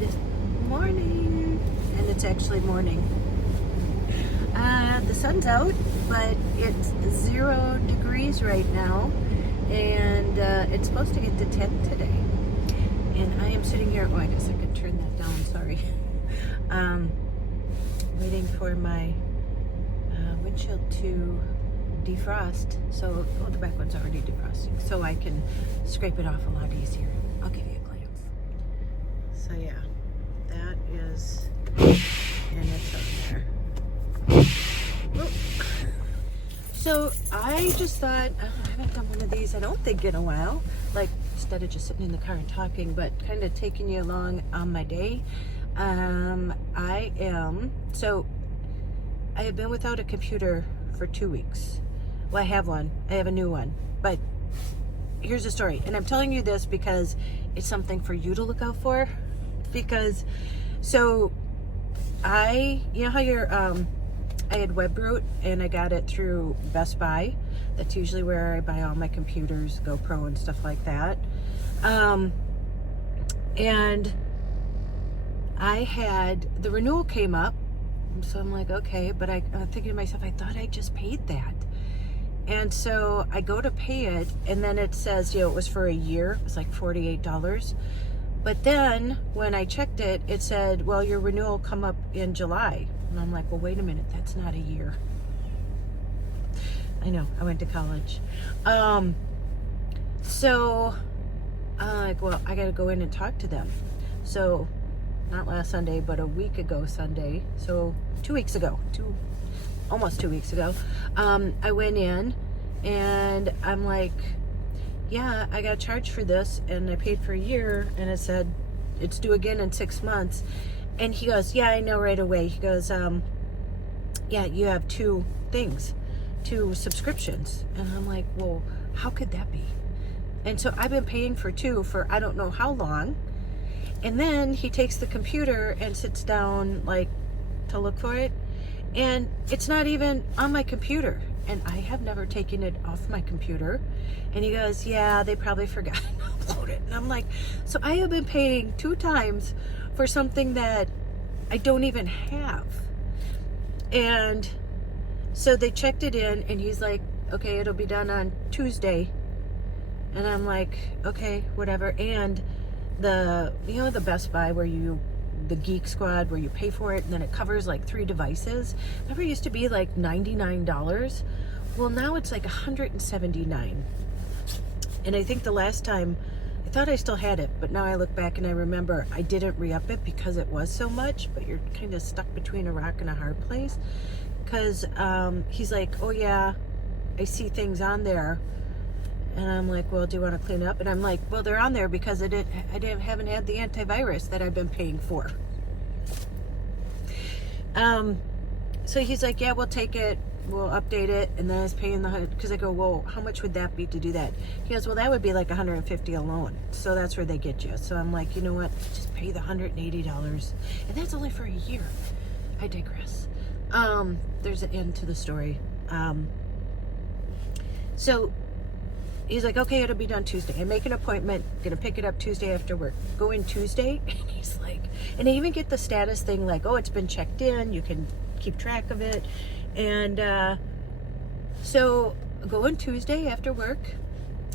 Good morning, and it's actually morning. The sun's out, but it's 0 degrees right now, and it's supposed to get to 10 today. And I am sitting here. Oh, I guess I could turn that down. Sorry. Waiting for my windshield to defrost. So, oh, the back one's already defrosting, so I can scrape it off a lot easier. I'll give you a glance. So yeah, that is, and it's up there. Whoop. So I just thought, I haven't done one of these, I don't think, in a while. Like, instead of just sitting in the car and talking, but kind of taking you along on my day. I have been without a computer for 2 weeks. Well, I have one. I have a new one. But here's the story. And I'm telling you this because it's something for you to look out for. Because, so, you know how I had WebRoot and I got it through Best Buy. That's usually where I buy all my computers, GoPro and stuff like that. And I had, the renewal came up. So I'm like, okay, but I'm thinking to myself, I thought I just paid that. And so I go to pay it, and then it says, it was for a year. It was like $48. But then when I checked it, it said, well, your renewal come up in July. And I'm like, well, wait a minute, that's not a year. I know, I went to college. So I'm like, well, I got to go in and talk to them. So not last Sunday, but a week ago Sunday. So 2 weeks ago, almost 2 weeks ago, I went in and I'm like, yeah, I got charged for this and I paid for a year, and it said it's due again in 6 months. And he goes, yeah, I know right away. He goes, yeah, you have two subscriptions. And I'm like, well, how could that be? And so I've been paying for two for I don't know how long. And then he takes the computer and sits down, like, to look for it. And it's not even on my computer. And I have never taken it off my computer. And he goes, yeah, they probably forgot to upload it. And I'm like, so I have been paying 2 times for something that I don't even have. And so they checked it in, and he's like, okay, it'll be done on Tuesday. And I'm like, okay, whatever. And the Best Buy where the Geek Squad, where you pay for it and then it covers like 3 devices. Remember, it used to be like $99. Well, now it's like $179. And I think the last time, I thought I still had it, but now I look back and I remember I didn't re-up it because it was so much. But you're kind of stuck between a rock and a hard place, because he's like, oh yeah, I see things on there. And I'm like, well, do you want to clean up? And I'm like, well, they're on there because I haven't had the antivirus that I've been paying for. So he's like, yeah, we'll take it, we'll update it, and then I was paying because I go, whoa, how much would that be to do that? He goes, well, that would be like $150 alone. So that's where they get you. So I'm like, you know what? Just pay the $180, and that's only for a year. I digress. There's an end to the story. So he's like, okay, it'll be done Tuesday. I make an appointment, gonna pick it up Tuesday after work. Go in Tuesday, and he's like, and I even get the status thing like, oh, it's been checked in, you can keep track of it. And so go in Tuesday after work,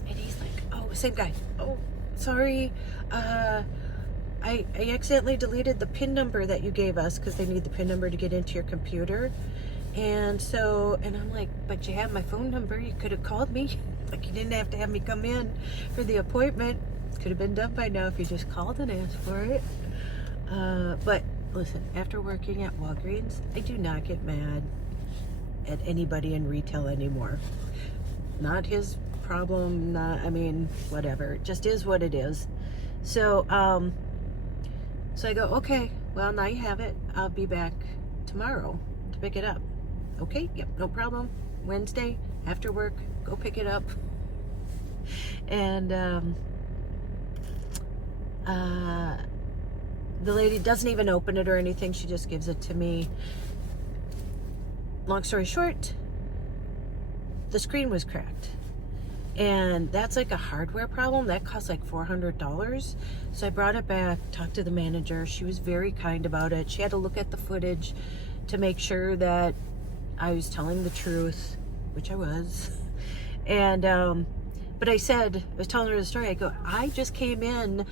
and he's like, oh, same guy. Oh, sorry, I accidentally deleted the PIN number that you gave us, because they need the PIN number to get into your computer. And I'm like, but you have my phone number, you could have called me. Like, you didn't have to have me come in for the appointment. It could have been done by now if you just called and asked for it. But listen, after working at Walgreens, I do not get mad at anybody in retail anymore. Not his problem, whatever. It just is what it is. So I go, okay, well, now you have it. I'll be back tomorrow to pick it up. Okay, yep, no problem. Wednesday after work, go pick it up. And the lady doesn't even open it or anything. She just gives it to me. Long story short, the screen was cracked. And that's like a hardware problem. That costs like $400. So I brought it back, talked to the manager. She was very kind about it. She had to look at the footage to make sure that I was telling the truth, which I was. And, but I was telling her the story. I go, I just came in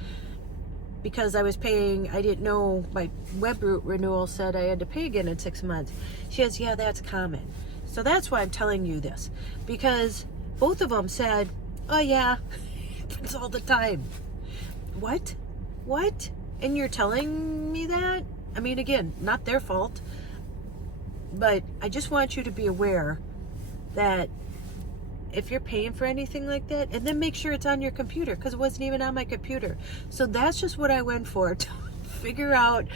because I was paying, I didn't know my web root renewal said I had to pay again in 6 months. She goes, yeah, that's common. So that's why I'm telling you this, because both of them said, oh yeah, it happens all the time. What? And you're telling me that? I mean, again, not their fault, but I just want you to be aware that if you're paying for anything like that, and then make sure it's on your computer, because it wasn't even on my computer. So that's just what I went for, to figure out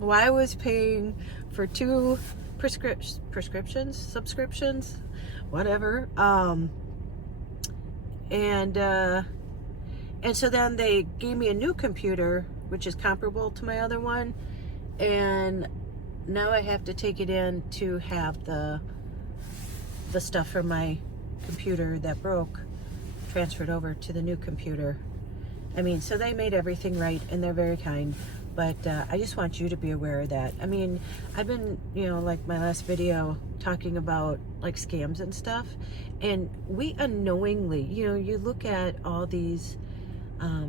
why I was paying for 2 subscriptions, whatever. And so then they gave me a new computer, which is comparable to my other one, and now I have to take it in to have the stuff from my computer that broke transferred over to the new computer. I mean, so they made everything right, and they're very kind, but I just want you to be aware of that. I mean, I've been, like my last video, talking about like scams and stuff, and we unknowingly, you look at all these,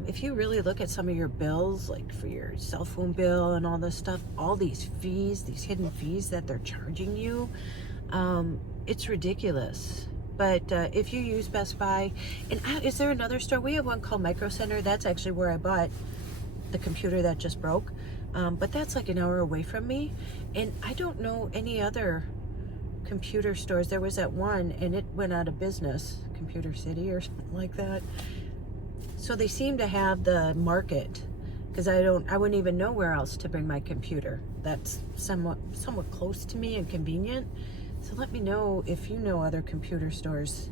if you really look at some of your bills, like for your cell phone bill and all this stuff, all these fees, these hidden fees that they're charging you, it's ridiculous. But if you use Best Buy, and is there another store? We have one called Micro Center. That's actually where I bought the computer that just broke. But that's like an hour away from me. And I don't know any other computer stores. There was that one, and it went out of business, Computer City or something like that. So they seem to have the market, because I wouldn't even know where else to bring my computer. That's somewhat close to me and convenient. So let me know if you know other computer stores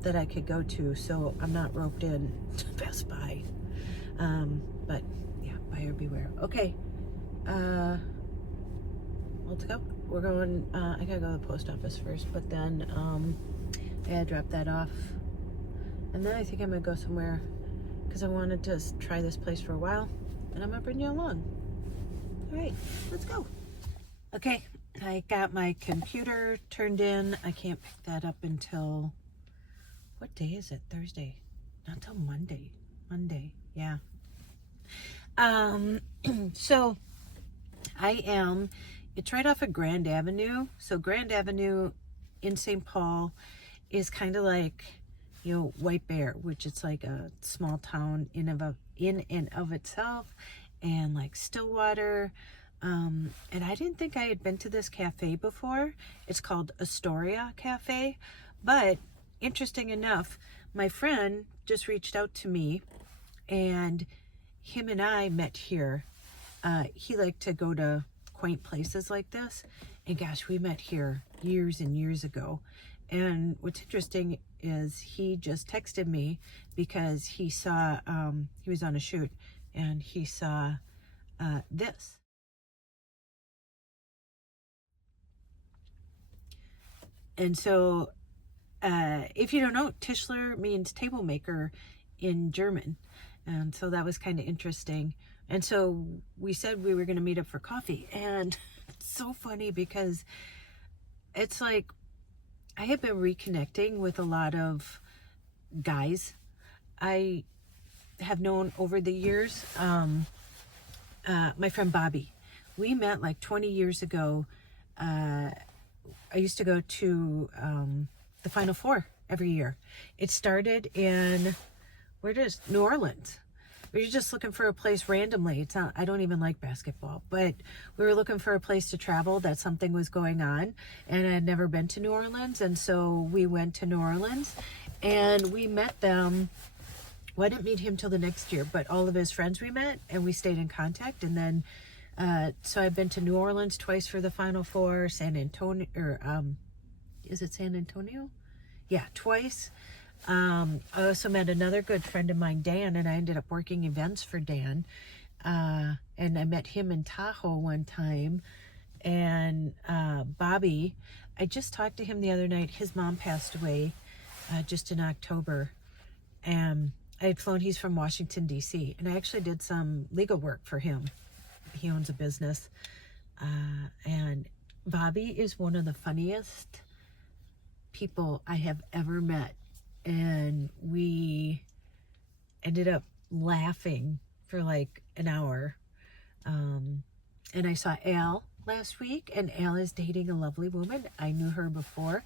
that I could go to, so I'm not roped in to Best Buy. But yeah, buyer beware. Okay, let's go. We're going, I gotta go to the post office first, but then I gotta drop that off. And then I think I'm gonna go somewhere, because I wanted to try this place for a while, and I'm gonna bring you along. All right, let's go. Okay. I got my computer turned in. I can't pick that up until, what day is it? Thursday. Not till Monday. Yeah. So it's right off of Grand Avenue. So Grand Avenue in St. Paul is kind of like, White Bear, which it's like a small town in and of itself, and like Stillwater. And I didn't think I had been to this cafe before. It's called Astoria Cafe. But interesting enough, my friend just reached out to me, and him and I met here. He liked to go to quaint places like this. And gosh, we met here years and years ago. And what's interesting is he just texted me because he saw, he was on a shoot, and he saw this. And so, if you don't know, Tischler means table maker in German. And so that was kind of interesting. And so we said we were going to meet up for coffee. And it's so funny because it's like I have been reconnecting with a lot of guys I have known over the years. My friend Bobby, we met like 20 years ago. I used to go to the Final Four every year. It started in, New Orleans. We were just looking for a place randomly. I don't even like basketball, but we were looking for a place to travel that something was going on, and I had never been to New Orleans, and so we went to New Orleans, and we met them. Well, I didn't meet him till the next year, but all of his friends we met, and we stayed in contact, and then so I've been to New Orleans twice for the Final Four, San Antonio, is it San Antonio? Yeah, twice. I also met another good friend of mine, Dan, and I ended up working events for Dan. And I met him in Tahoe one time. And Bobby, I just talked to him the other night. His mom passed away just in October. And I had flown, he's from Washington, D.C., and I actually did some legal work for him. He owns a business. And Bobby is one of the funniest people I have ever met. And we ended up laughing for like an hour. And I saw Al last week, and Al is dating a lovely woman. I knew her before.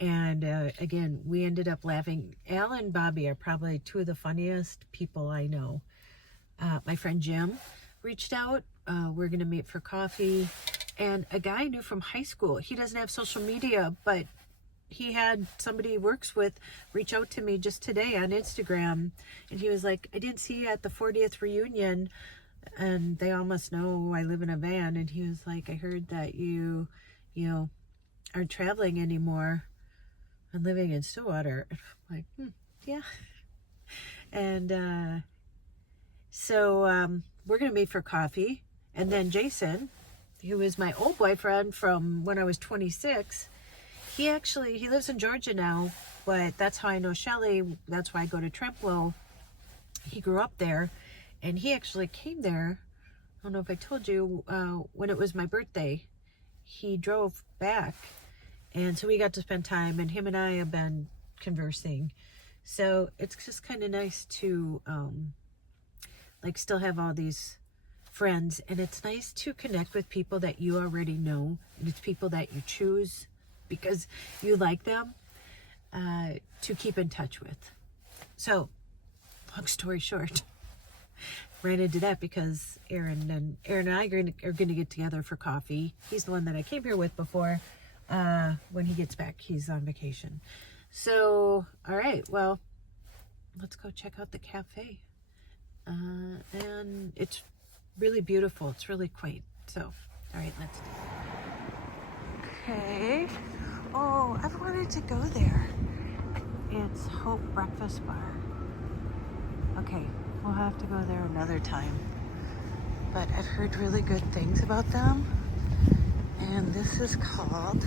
And again, we ended up laughing. Al and Bobby are probably two of the funniest people I know. My friend Jim reached out. We're going to meet for coffee. And a guy I knew from high school, he doesn't have social media, but he had somebody he works with reach out to me just today on Instagram. And he was like, I didn't see you at the 40th reunion. And they all must know I live in a van. And he was like, I heard that you aren't traveling anymore and living in Stillwater. And I'm like, yeah. And so we're going to meet for coffee. And then Jason, who is my old boyfriend from when I was 26, he lives in Georgia now, but that's how I know Shelly. That's why I go to Tremplow. He grew up there, and he actually came there. I don't know if I told you, when it was my birthday, he drove back. And so we got to spend time, and him and I have been conversing. So it's just kind of nice to still have all these friends, and it's nice to connect with people that you already know, and it's people that you choose because you like them, to keep in touch with. So, long story short, ran into that because Aaron and I are going to get together for coffee. He's the one that I came here with before. When he gets back, he's on vacation. So, all right, well, let's go check out the cafe. And it's really beautiful. It's really quaint. So, all right, let's do it. Okay. Oh, I've wanted to go there. It's Hope Breakfast Bar. Okay, we'll have to go there another time. But I've heard really good things about them. And this is called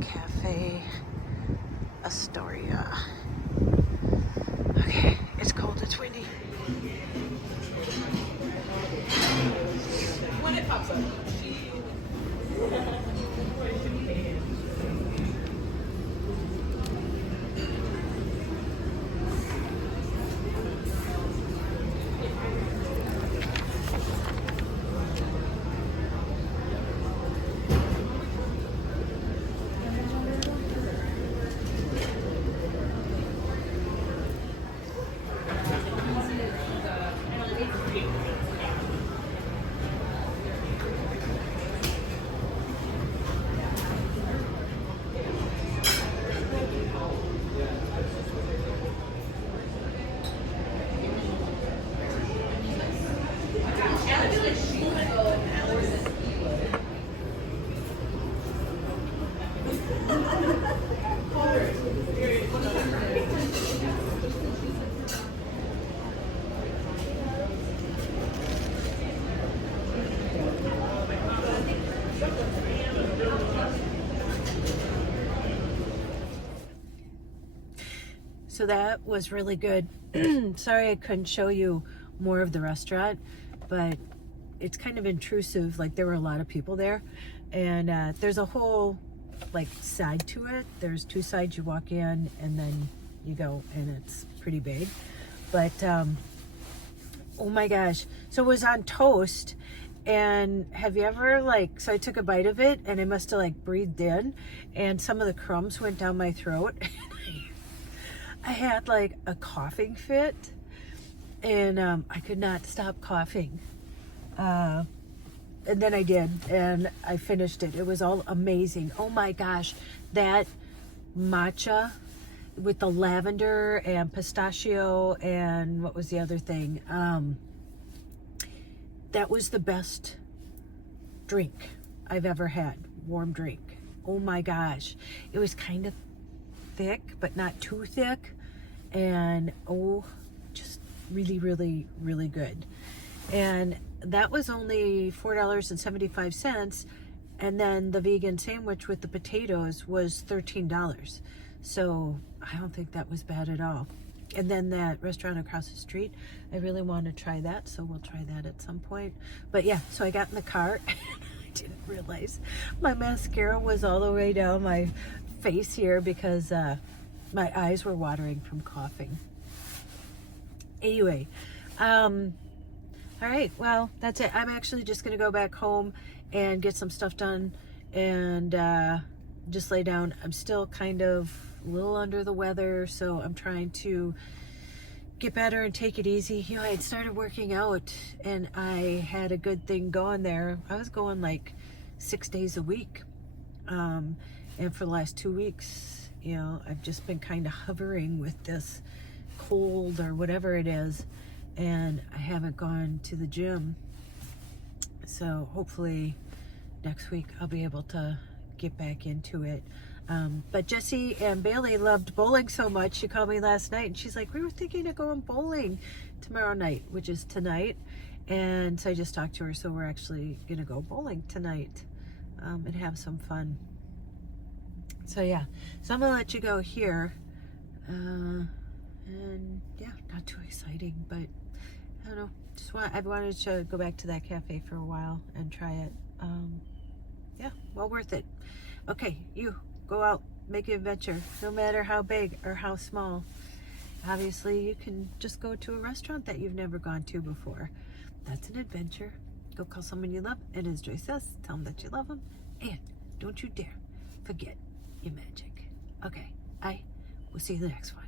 Cafe Astoria. Okay, it's cold, it's windy. When it pops up. So that was really good. Sorry I couldn't show you more of the restaurant, but it's kind of intrusive. Like, there were a lot of people there, and there's a whole side to it. There's two sides. You walk in and then you go, and it's pretty big. But oh my gosh, so it was on toast. And have you ever so I took a bite of it, and I must have breathed in, and some of the crumbs went down my throat. I had a coughing fit, and I could not stop coughing. And then I did, and I finished it. It was all amazing. Oh my gosh, that matcha with the lavender and pistachio and what was the other thing? That was the best drink I've ever had, warm drink. Oh my gosh. It was kind of thick, but not too thick. And just really, really, really good. And that was only $4.75. And then the vegan sandwich with the potatoes was $13. So I don't think that was bad at all. And then that restaurant across the street, I really want to try that, so we'll try that at some point. But yeah, so I got in the car and I didn't realize my mascara was all the way down my face here because my eyes were watering from coughing. Anyway, all right, well, that's it. I'm actually just going to go back home and get some stuff done and just lay down. I'm still kind of a little under the weather, so I'm trying to get better and take it easy. You know, I had started working out and I had a good thing going there. I was going like 6 days a week. And for the last 2 weeks, you know, I've just been kind of hovering with this cold or whatever it is, and I haven't gone to the gym. So hopefully next week I'll be able to get back into it. But Jessie and Bailey loved bowling so much. She called me last night and she's like, we were thinking of going bowling tomorrow night, which is tonight. And so I just talked to her. So we're actually going to go bowling tonight and have some fun. So yeah, so I'm going to let you go here. And yeah, not too exciting, but I don't know. I wanted to go back to that cafe for a while and try it. Yeah, well worth it. Okay, you go out, make an adventure, no matter how big or how small. Obviously, you can just go to a restaurant that you've never gone to before. That's an adventure. Go call someone you love, and as Joy says, tell them that you love them, and don't you dare forget your magic. Okay, I will see you in the next one.